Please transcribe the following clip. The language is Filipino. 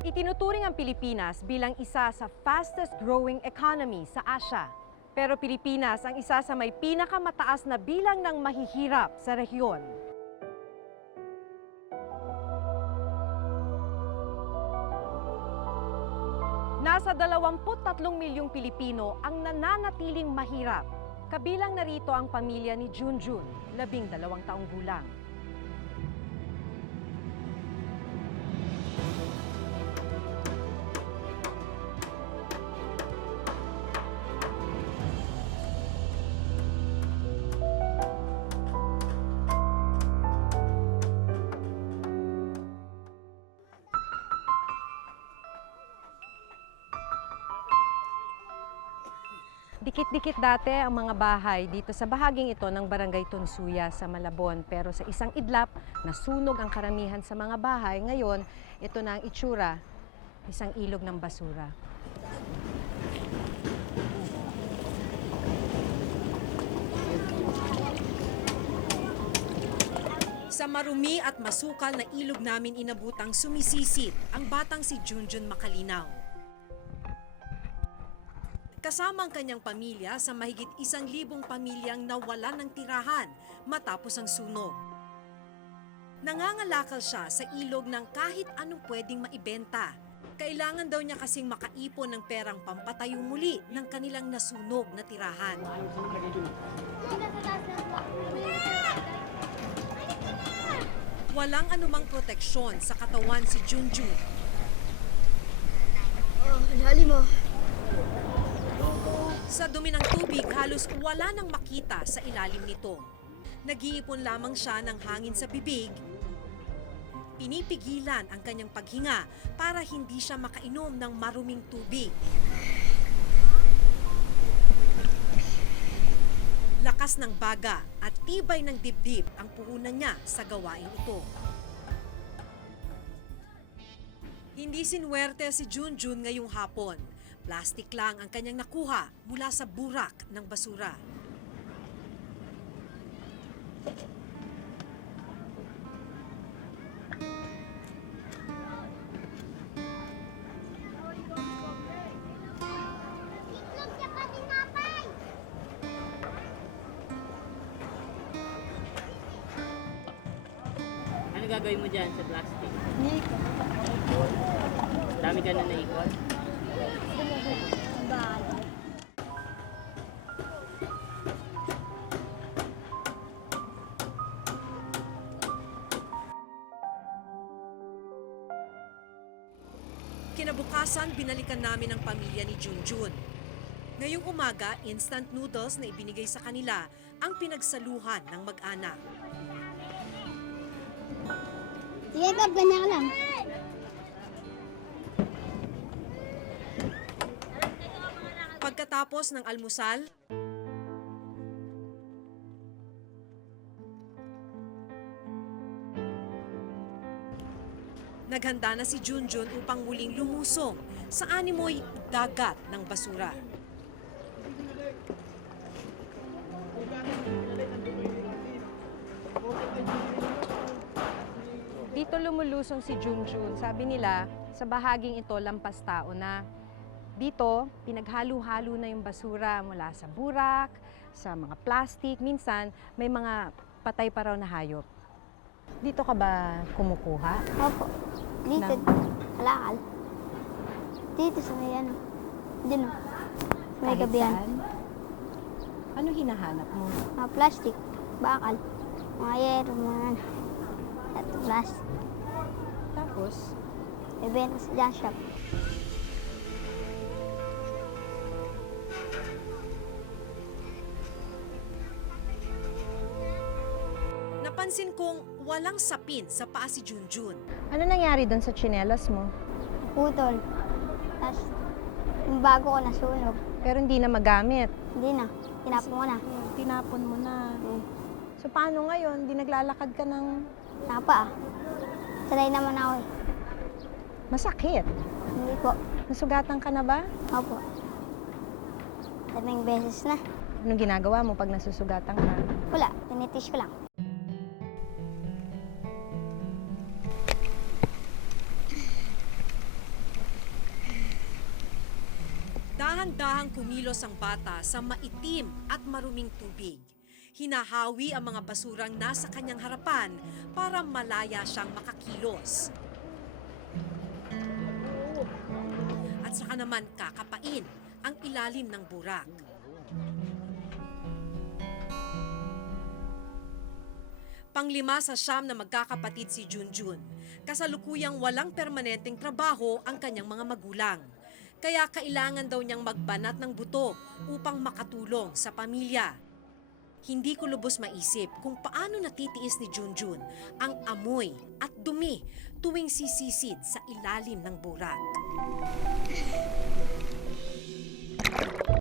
Itinuturing ang Pilipinas bilang isa sa fastest growing economy sa Asia. Pero Pilipinas ang isa sa may pinakamataas na bilang ng mahihirap sa rehiyon. Nasa 23 milyong Pilipino ang nananatiling mahirap. Kabilang narito ang pamilya ni Junjun, 12 taong gulang. Dikit-dikit dati ang mga bahay dito sa bahaging ito ng Barangay Tunsuya sa Malabon. Pero sa isang idlap, nasunog ang karamihan sa mga bahay. Ngayon, ito na ang itsura, isang ilog ng basura. Sa marumi at masukal na ilog namin inabutang sumisisid ang batang si Junjun Makalinaw. Kasama ang kanyang pamilya sa mahigit 1,000 pamilyang nawalan ng tirahan matapos ang sunog. Nangangalakal siya sa ilog ng kahit anong pwedeng maibenta. Kailangan daw niya kasing makaipon ng perang pampatayo muli ng kanilang nasunog na tirahan. Walang anumang proteksyon sa katawan si Junjun. Hali mo. Sa dumi ng tubig, halos wala nang makita sa ilalim nito. Nag-iipon lamang siya ng hangin sa bibig. Pinipigilan ang kanyang paghinga para hindi siya makainom ng maruming tubig. Lakas ng baga at tibay ng dibdib ang puhunan niya sa gawain ito. Hindi sinwerte si Junjun ngayong hapon. Plastic lang ang kanyang nakuha mula sa burak ng basura. Ano gagawin mo dyan sa plastic? Nikon. Dami ka na naikot? Kinabukasan, binalikan namin ang pamilya ni Junjun. Ngayong umaga, instant noodles na ibinigay sa kanila ang pinagsaluhan ng mag-anak. Sige, Bob, ganyan ka lang. Pagkatapos ng almusal, naghanda na si Junjun upang muling lumusong sa animoy dagat ng basura. Dito lumulusong si Junjun. Sabi nila, sa bahaging ito lampas tao na. Dito, pinaghalo-halo na yung basura mula sa burak, sa mga plastic. Minsan, may mga patay pa raw na hayop. Dito ka ba kumukuha? Opo. Dito, halakal. Dito sa may ano. Dito. May Kahit gabihan. saan? Ano hinahanap mo? Mga plastic, bakal, mga yero, mga ano. At plastic. Tapos, Ibenta sa junk shop. napansin kong walang sapin sa paa si Junjun. Ano nangyari doon sa tsinelas mo? Putol. Tapos, yung bago ko nasunog. Pero hindi na magamit. Hindi na. Tinapon ko na. Tinapon mo na. Hmm. So paano ngayon? Hindi naglalakad ka ng Napa ah. Sanay naman ako eh. masakit? Hindi po. Nasugatan ka na ba? Opo. Daming beses na. Anong ginagawa mo pag nasusugatan ka? Wala. Tinitish ko lang. Dahan-dahang kumilos ang bata sa maitim at maruming tubig. Hinahawi ang mga basurang nasa kanyang harapan para malaya siyang makakilos. At saka naman kakapain ang ilalim ng burak. Panglima sa siyam na magkakapatid si Junjun. Kasalukuyang walang permanenteng trabaho ang kanyang mga magulang. Kaya kailangan daw niyang magbanat ng buto upang makatulong sa pamilya. Hindi ko lubos maisip kung paano natitiis ni Junjun ang amoy at dumi tuwing sisisid sa ilalim ng burak.